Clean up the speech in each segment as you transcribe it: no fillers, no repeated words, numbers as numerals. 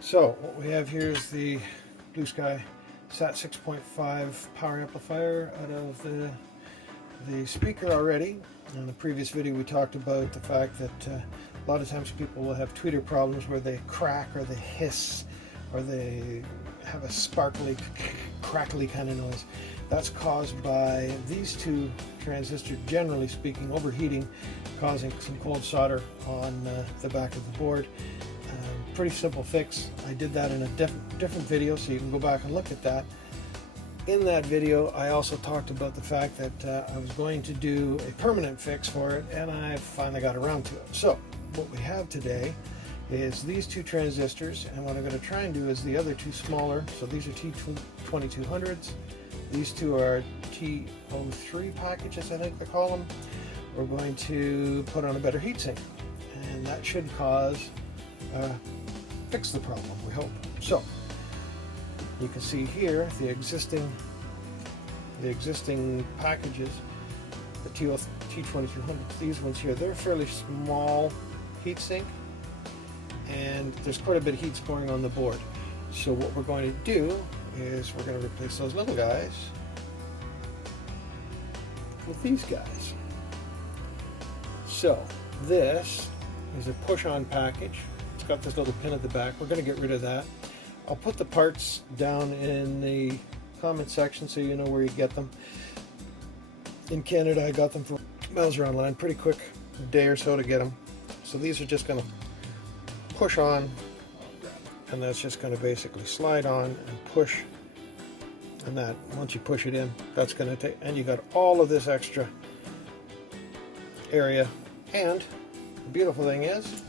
So what we have here is the Blue Sky SAT 6.5 power amplifier out of the speaker already. In the previous video we talked about the fact that a lot of times people will have tweeter problems where they crack or they hiss or they have a sparkly, crackly kind of noise. That's caused by these two transistors, generally speaking, overheating, causing some cold solder on the back of the board. Pretty simple fix. I did that in a different video, so you can go back and look at that. In that video, I also talked about the fact that I was going to do a permanent fix for it, and I finally got around to it. So what we have today is these two transistors, and what I'm going to try and do is the other two smaller. So these are T2200s. These two are T03 packages, I think they call them. We're going to put on a better heatsink, and that should fix the problem, we hope. So you can see here the existing packages, the T2200s, these ones here, they're fairly small heatsink, and there's quite a bit of heat scoring on the board. So what we're going to do is we're going to replace those little guys with these guys. So this is a push-on package. It's got this little pin at the back. We're going to get rid of that. I'll put the parts down in the comment section so you know where you get them. In Canada, I got them from Melzer Online. Pretty quick, a day or so to get them. So these are just going to push on, and that's just going to basically slide on and push. And that, once you push it in, that's going to take, and you got all of this extra area. And the beautiful thing is,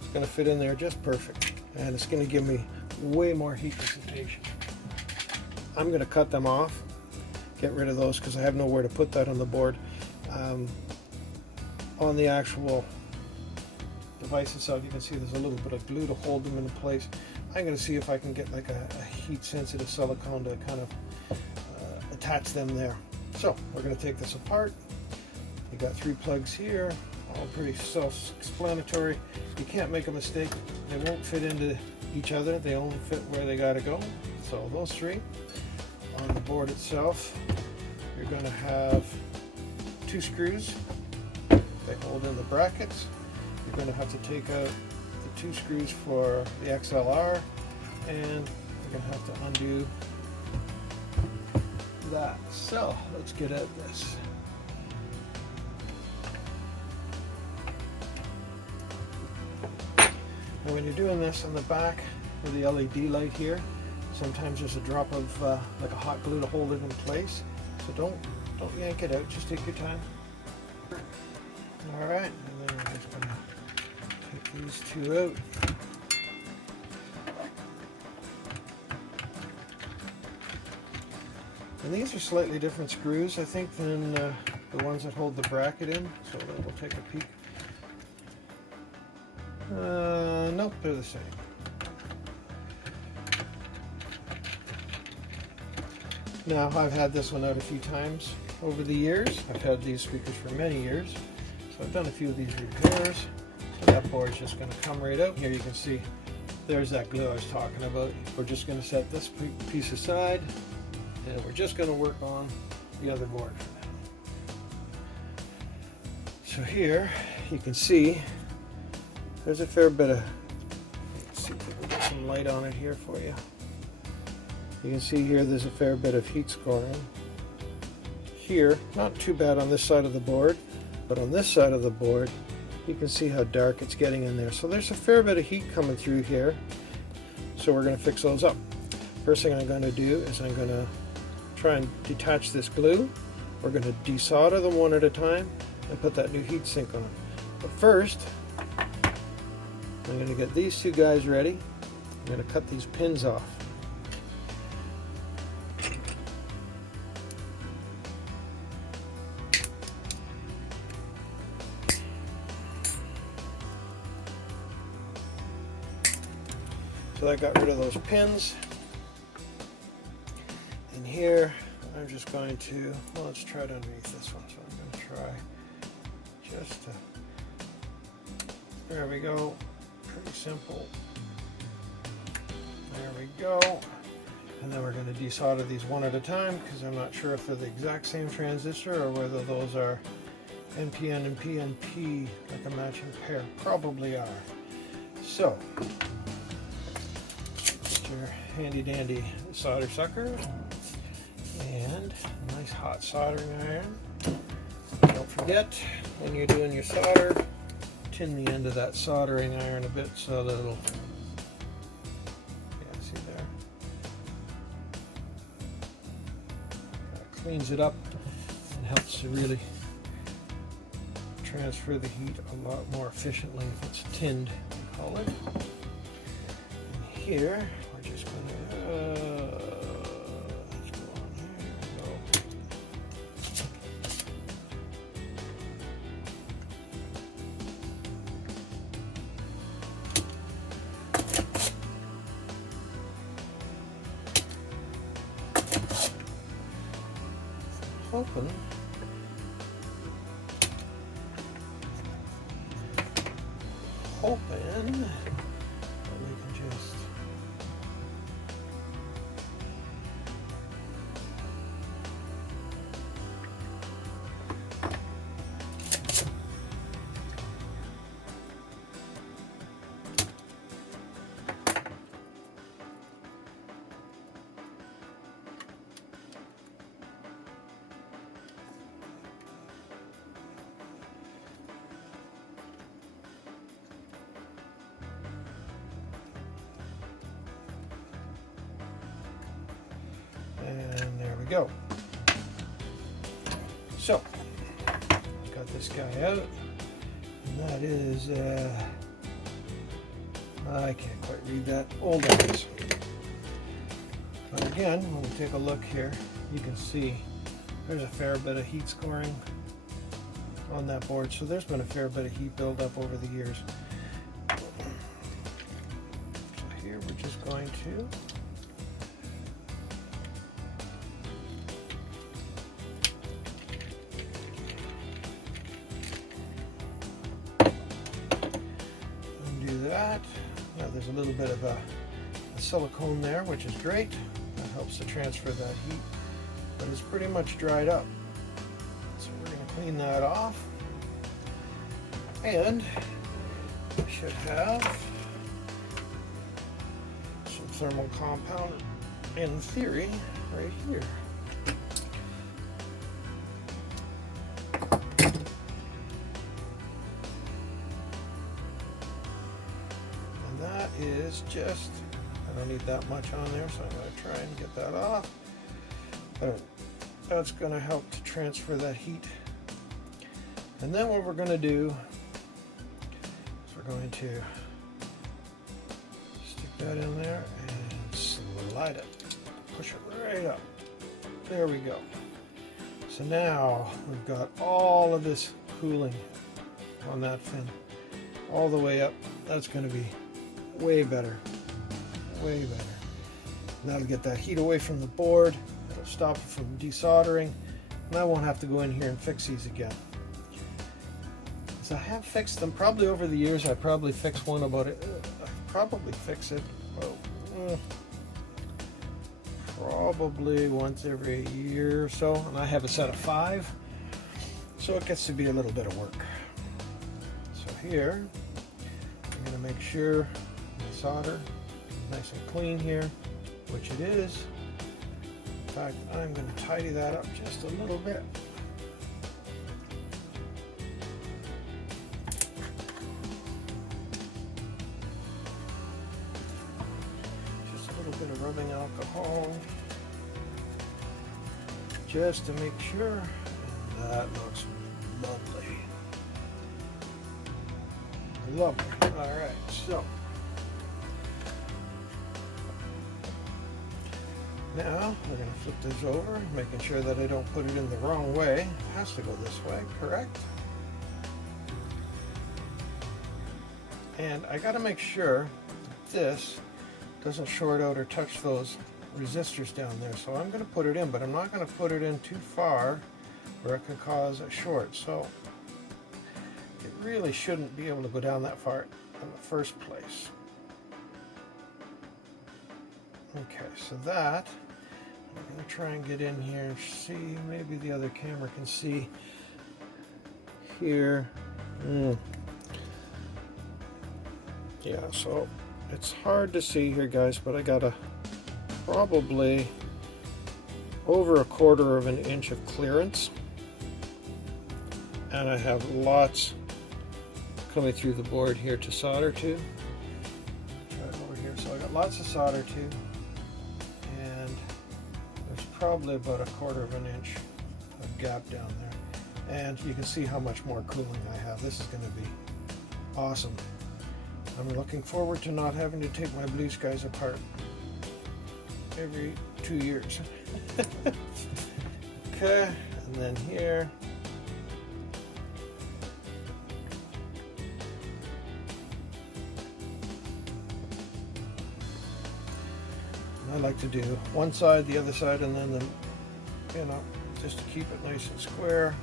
it's going to fit in there just perfect, and it's going to give me way more heat dissipation. I'm going to cut them off, get rid of those because I have nowhere to put that on the board. On the actual device itself, you can see there's a little bit of glue to hold them in place. I'm going to see if I can get like a heat sensitive silicone to kind of attach them there. So we're going to take this apart. You got 3 plugs here, all pretty self-explanatory. You can't make a mistake. They won't fit into each other. They only fit where they got to go. So those 3 on the board itself. You're going to have 2 screws. They hold in the brackets. You're going to have to take out the 2 screws for the XLR, and you're going to have to undo that. So let's get at this. And when you're doing this on the back with the LED light here, sometimes there's a drop of like a hot glue to hold it in place. So don't yank it out, just take your time. Alright, and then we're just going to take these 2 out. And these are slightly different screws, I think, than the ones that hold the bracket in. So we'll take a peek. Nope, they're the same. Now, I've had this one out a few times over the years. I've had these speakers for many years. So I've done a few of these repairs. So that board's just going to come right out. Here you can see there's that glue I was talking about. We're just going to set this piece aside, and we're just going to work on the other board for now. So here you can see there's a fair bit of, let's see if we can get some light on it here for you. You can see here there's a fair bit of heat scoring. Here, not too bad on this side of the board, but on this side of the board, you can see how dark it's getting in there. So there's a fair bit of heat coming through here. So we're going to fix those up. First thing I'm going to do is I'm going to try and detach this glue. We're going to desolder them one at a time and put that new heat sink on. But first, I'm going to get these 2 guys ready. I'm going to cut these pins off. So I got rid of those pins. And here I'm just going to, well, let's try it underneath this one. So I'm going to try just to, there we go, pretty simple. There we go. And then we're going to desolder these one at a time because I'm not sure if they're the exact same transistor or whether those are NPN and PNP, like a matching pair. Probably are. So, get your handy dandy solder sucker and a nice hot soldering iron. Don't forget, when you're doing your solder, tin the end of that soldering iron a bit so that it'll, yeah, see there? Cleans it up and helps to really transfer the heat a lot more efficiently if it's tinned, we call it. And here, we're just going to, let's go on here, we go. Hoping that we can just and there we go. So, got this guy out, and that is, I can't quite read that, old eyes. But again, when we take a look here, you can see there's a fair bit of heat scoring on that board, so there's been a fair bit of heat buildup over the years. So here we're just going to that. Now there's a little bit of a silicone there, which is great. That helps to transfer that heat, but it's pretty much dried up. So we're going to clean that off, and we should have some thermal compound, in theory, right here. Is just, I don't need that much on there, so I'm going to try and get that off. But that's going to help to transfer that heat. And then what we're going to do is we're going to stick that in there and slide it, push it right up. There we go. So now we've got all of this cooling on that fin all the way up. That's going to be way better, way better. That'll get that heat away from the board. It'll stop it from desoldering, and I won't have to go in here and fix these again. So I have fixed them probably over the years. I probably fix one about it. I probably fix it probably once every year or so, and I have a set of 5, so it gets to be a little bit of work. So here, I'm going to make sure solder nice and clean here, which it is. In fact, I'm going to tidy that up just a little bit. Just a little bit of rubbing alcohol just to make sure. And that looks lovely. Lovely. All right, so now we're going to flip this over, making sure that I don't put it in the wrong way. It has to go this way, correct? And I got to make sure that this doesn't short out or touch those resistors down there. So I'm going to put it in, but I'm not going to put it in too far where it can cause a short. So it really shouldn't be able to go down that far in the first place. Okay, so that, I'm going to try and get in here and see, maybe the other camera can see here. Yeah, so it's hard to see here, guys, but I got probably over 1/4 of an inch of clearance, and I have lots coming through the board here to solder to. Try it over here. So I got lots of solder to, and there's probably about 1/4 of an inch of gap down there, and you can see how much more cooling I have. This is going to be awesome. I'm looking forward to not having to take my blue skies apart every 2 years. Okay, and then here. I like to do one side, the other side, and then just to keep it nice and square.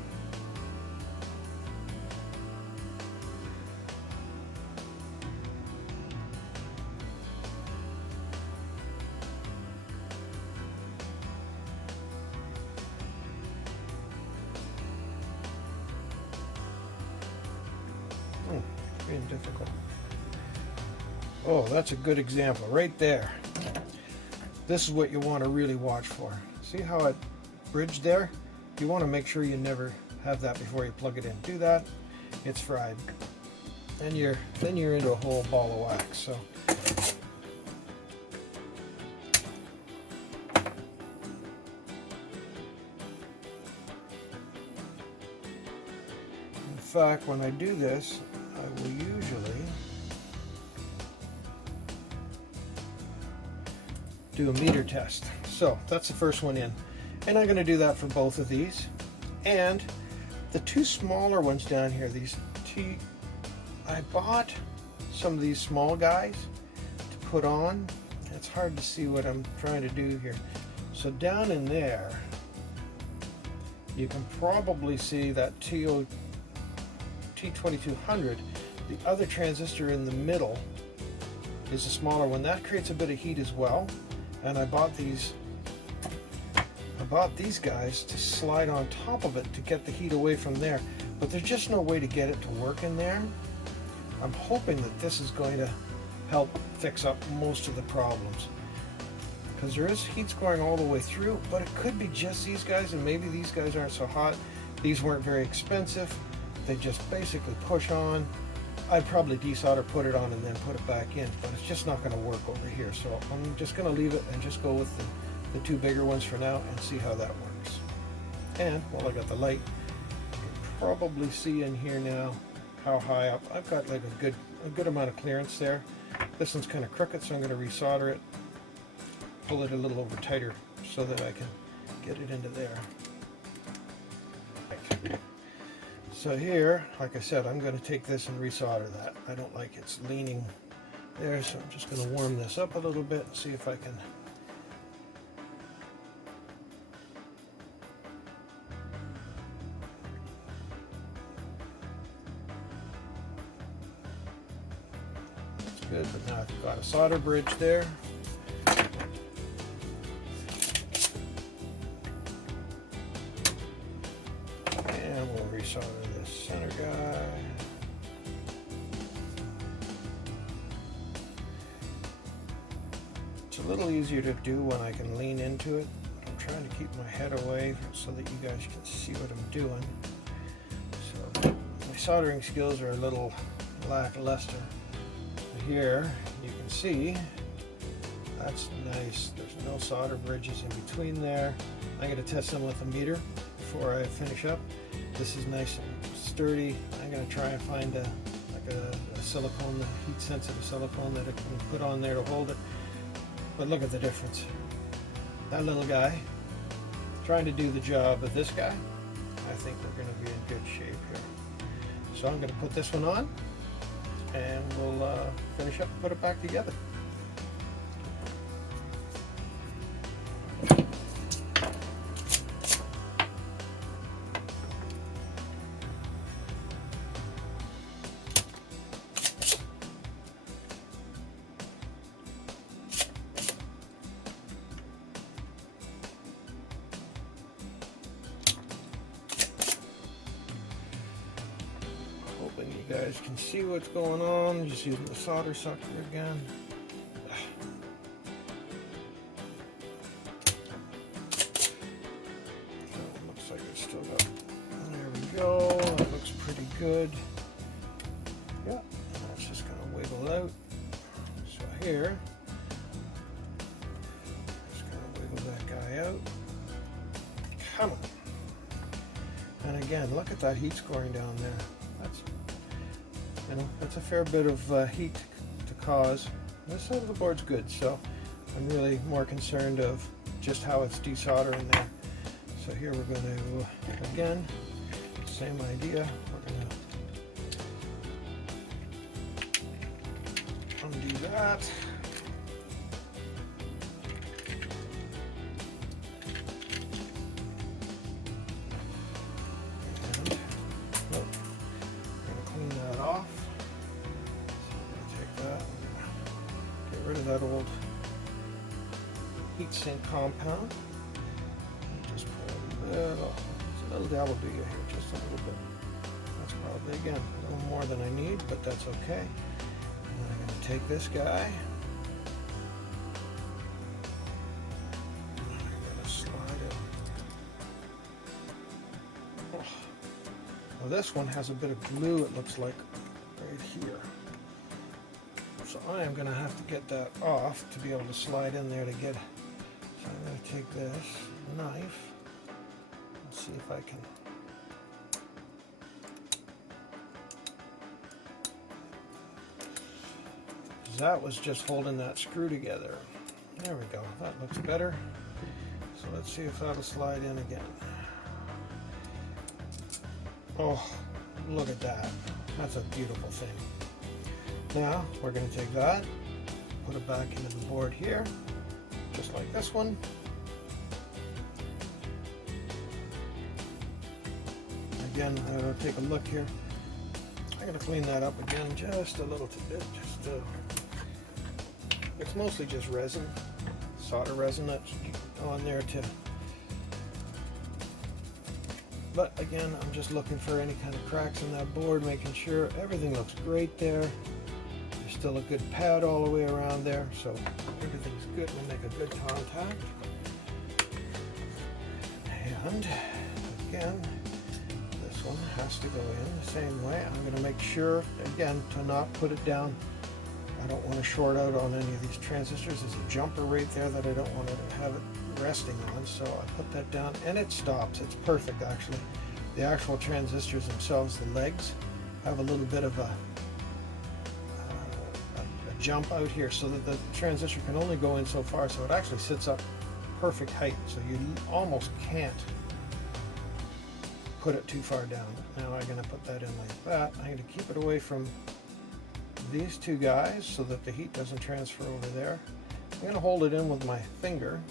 Being difficult. Oh, that's a good example right there. This is what you want to really watch for. See how it bridged there? You want to make sure you never have that before you plug it in. Do that, it's fried. And then you're into a whole ball of wax. So in fact, when I do this, I will usually do a meter test. So that's the first one in, and I'm going to do that for both of these. And the two smaller ones down here, I bought some of these small guys to put on. It's hard to see what I'm trying to do here. So down in there, you can probably see that T2200. The other transistor in the middle is a smaller one. That creates a bit of heat as well. And I bought these guys to slide on top of it to get the heat away from there. But there's just no way to get it to work in there. I'm hoping that this is going to help fix up most of the problems, because there is heat going all the way through, but it could be just these guys, and maybe these guys aren't so hot. These weren't very expensive. They just basically push on. I'd probably desolder, put it on, and then put it back in, but it's just not going to work over here. So I'm just going to leave it and just go with the two bigger ones for now and see how that works. And while I got the light, you can probably see in here now how high up. I've got like a good amount of clearance there. This one's kind of crooked, so I'm going to resolder it, pull it a little over tighter so that I can get it into there. Right. So here, like I said, I'm going to take this and resolder that. I don't like it's leaning there, so I'm just going to warm this up a little bit and see if I can. That's good, but now I've got a solder bridge there. And we'll resolder this center guy. It's a little easier to do when I can lean into it. I'm trying to keep my head away so that you guys can see what I'm doing. So my soldering skills are a little lackluster. Here you can see that's nice. There's no solder bridges in between there. I'm going to test them with a meter before I finish up. This is nice and sturdy. I'm going to try and find a silicone, the heat sensitive silicone that I can put on there to hold it. But look at the difference. That little guy trying to do the job of this guy. I think we're going to be in good shape here. So I'm going to put this one on, and we'll finish up and put it back together. guys can see what's going on. Just using the solder sucker again. Looks like it's still got, there we go, that looks pretty good. Yeah, that's just going to wiggle out. So here, just going to wiggle that guy out. Come on. And again, look at that heat scoring down there. That's, you know, that's a fair bit of heat to cause. This side of the board's good, so I'm really more concerned of just how it's desoldering there. So here we're going to, again, same idea. We're going to undo that. That old heat sink compound. Just put a little dabble do you here, just a little bit. That's probably, again, a little more than I need, but that's okay. And then I'm going to take this guy. And I'm going to slide it. Oh. Well, this one has a bit of glue, it looks like, right here. So I am going to have to get that off to be able to slide in there to get it. So I'm going to take this knife and see if I can. That was just holding that screw together. There we go. That looks better. So let's see if that'll slide in again. Oh, look at that. That's a beautiful thing. Now we're going to take that, put it back into the board here, just like this one. Again, I'm going to take a look here. I'm going to clean that up again just a little bit. It's mostly just resin, solder resin that's on there too. But again, I'm just looking for any kind of cracks in that board, making sure everything looks great there. Still a good pad all the way around there, so everything's good. We'll make a good contact. And again, this one has to go in the same way. I'm going to make sure, again, to not put it down. I don't want to short out on any of these transistors. There's a jumper right there that I don't want to have it resting on, so I put that down and it stops. It's perfect, actually. The actual transistors themselves, the legs, have a little bit of a jump out here so that the transistor can only go in so far, so it actually sits up perfect height, so you almost can't put it too far down. Now I'm going to put that in like that. I'm going to keep it away from these two guys so that the heat doesn't transfer over there. I'm going to hold it in with my finger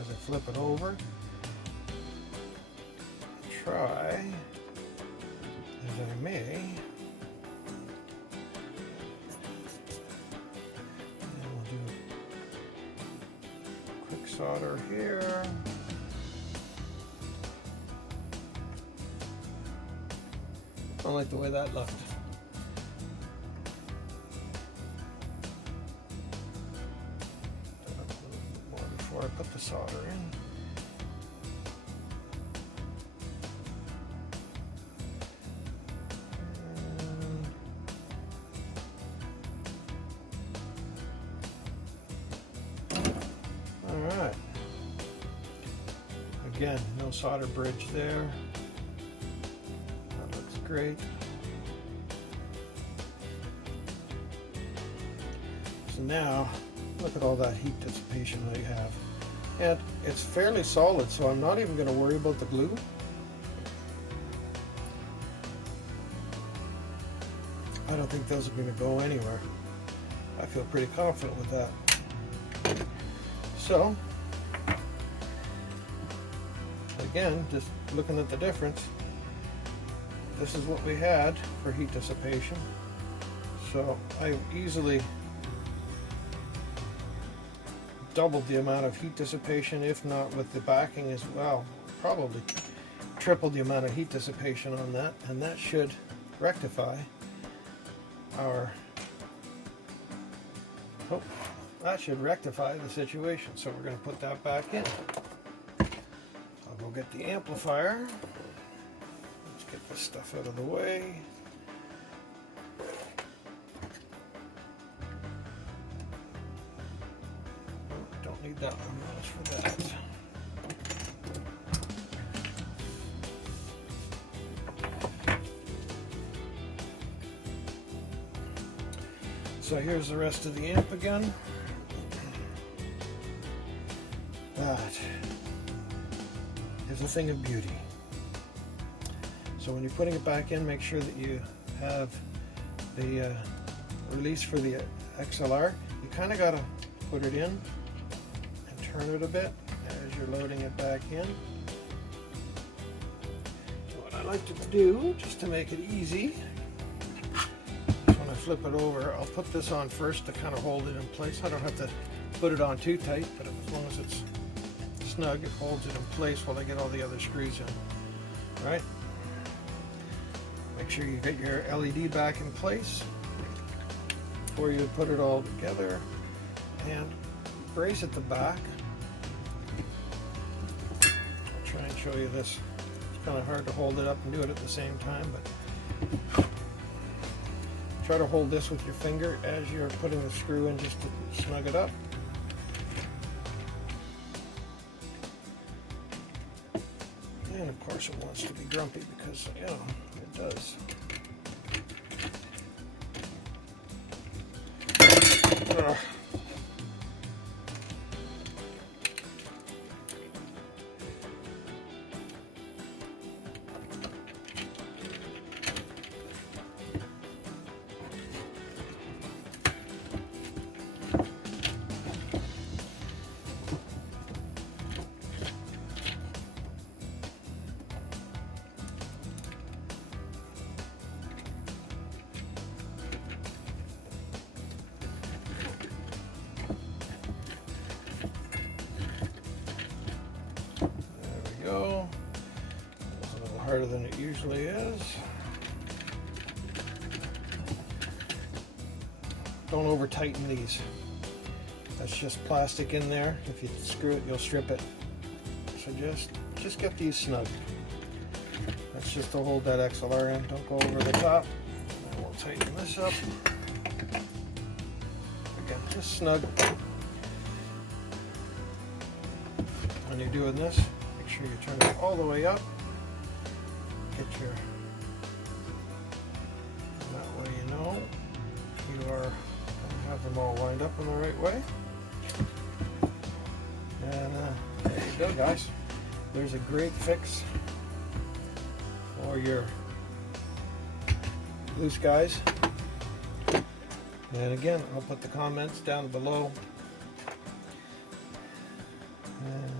as I flip it over. Try, as I may, solder here. I don't like the way that looked. Do a little bit more before I put the solder in. Again, no solder bridge there. That looks great. So now, look at all that heat dissipation that you have. And it's fairly solid, so I'm not even going to worry about the glue. I don't think those are going to go anywhere. I feel pretty confident with that. So, again, just looking at the difference, this is what we had for heat dissipation. So I easily doubled the amount of heat dissipation, if not with the backing as well. Probably tripled the amount of heat dissipation on that, and that should rectify our, oh, that should rectify the situation. So we're going to put that back in. I'll go get the amplifier. Let's get this stuff out of the way. Don't need that one, that's for that. So here's the rest of the amp again. That is a thing of beauty. So when you're putting it back in, make sure that you have the release for the XLR. You kind of got to put it in and turn it a bit as you're loading it back in. So what I like to do, just to make it easy, when I flip it over, I'll put this on first to kind of hold it in place. I don't have to put it on too tight, but as long as it's snug, it holds it in place while I get all the other screws in. All right? Make sure you get your LED back in place before you put it all together, and brace at the back. I'll try and show you this. It's kind of hard to hold it up and do it at the same time, but try to hold this with your finger as you're putting the screw in, just to snug it up. And of course it wants to be grumpy because, you know, it does. Ugh. Go. It's a little harder than it usually is. Don't over tighten these. That's just plastic in there. If you screw it, you'll strip it. So just get these snug. That's just to hold that XLR in. Don't go over the top. And we'll tighten this up. Again, just snug. When you're doing this, make sure you turn it all the way up. Get your, that way you know you are, have them all lined up in the right way. And there you go, guys. There's a great fix for your blue skies. And again, I'll put the comments down below. And